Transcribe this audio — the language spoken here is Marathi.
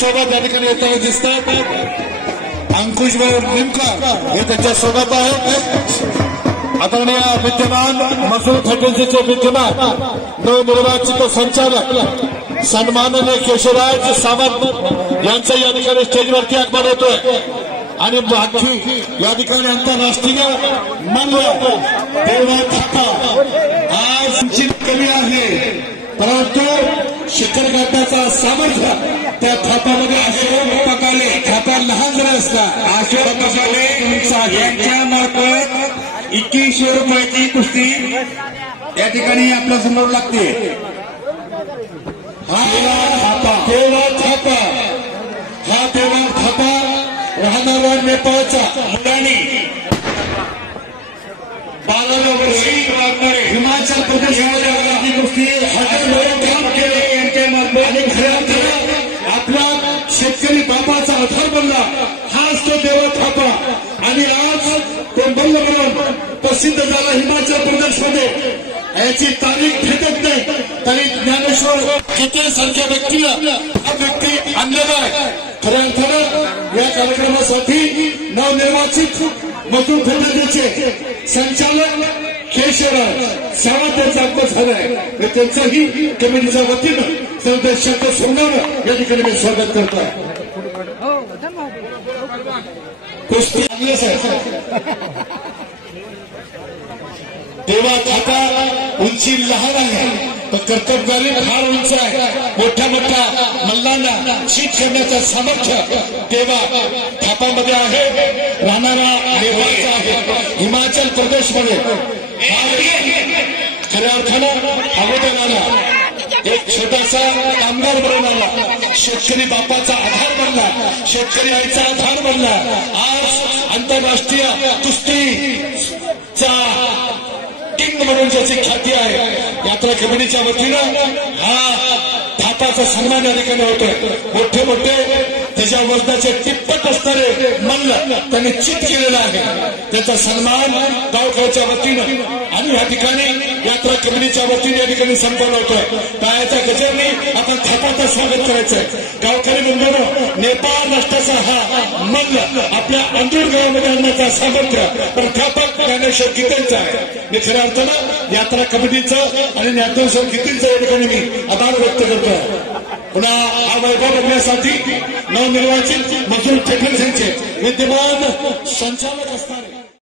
सोबत या ठिकाणी येताना दिसतात. अंकुशभाई निमकर हे त्यांच्या सोबत आहेत. आदरणीय विद्यमान मजूर फेडरेशनचे विद्यमान नवनिर्वाचित संचालक सन्माननीय केशवराज सावंत यांचा या ठिकाणी स्टेजवरती आगमन होतोय. आणि बाकी या ठिकाणी आंतरराष्ट्रीय मंडळ देवा थापा आज कमी आहे, परंतु शिखर गाठाचा सामर्थ्य त्या थापामध्ये आहे. पकाले थापा लहान जरा असतात. अशोक पकाले यांच्या मार्फत 2100 रुपयाची कुस्ती या ठिकाणी आपल्या समोर लागते. हा देवा थापा हा देवा थापा राहणारा नेपाळचा मुलानी 12व्या वर्षी हिमाचल प्रदेशमध्ये कुस्ती काम केले यांच्या मार्फत आपला शेतकरी बापाचा आधार बनला. हाच तो देवा थापा आणि आज तो बंद करून प्रसिद्ध झाला हिमाचल प्रदेशमध्ये. याची तारीख भेटत नाही तरी ज्ञानेश्वर किती सारख्या व्यक्तीला हा व्यक्ती आणलेला आहे. खऱ्या अर्थानं या कार्यक्रमासाठी नवनिर्वाचित मजूर फेडरेशनचे संचालक केशवराज सावंत यांचा आगमन झालाय. त्यांचंही कमिटीच्या वतीनं सदस्यांचं सोडवणं या ठिकाणी मी स्वागत करतो आहे. कुस्ती देवा थापा उंची लहान आहे पण कर्तबगारी फार उंच आहे. मोठ्या मोठ्या मल्लांना शीट करण्याचं सामर्थ्य देवा थापामध्ये आहे. राहणारा नेपाळचा आहे, हिमाचल प्रदेशमध्ये. खऱ्या अर्थानं अगोदर आला एक छोटासा कामगार बनून आला, शेतकरी बापाचा आधार बनला, शेतकरी आईचा आधार बनला. आज आंतरराष्ट्रीय कुस्तीचा किंग म्हणून ज्याची ख्याती आहे. यात्रा कमिटीच्या वतीनं हा थापाचा सन्मान या ठिकाणी होतोय. मोठे मोठे त्याच्या वजनाचे तिप्पट असणारे मल्ल त्यांनी चित केलेला आहे. त्याचा सन्मान गावकऱ्याच्या वतीनं आणि या ठिकाणी यात्रा कमिटीच्या वतीने या ठिकाणी संपन्न होतोय. टाळ्याच्या गजरने आपण थापाचं स्वागत करायचंय. गावकरी बंधूंनो, नेपाळ राष्ट्राचा हा मल्ल आपल्या अंधूर गावामध्ये आणण्याचा सामर्थ्य प्राध्यापक ज्ञानेश्वर गीतेंचा आहे. मी खऱ्या अर्थानं यात्रा कमिटीचं आणि ज्ञानेश्वर गीतेंचं या ठिकाणी मी आभार व्यक्त करतो. पुन्हा हा वैभव बघण्यासाठी नवनिर्वाचित मजूर फेडरेशनचे विद्यमान संचालक असतात.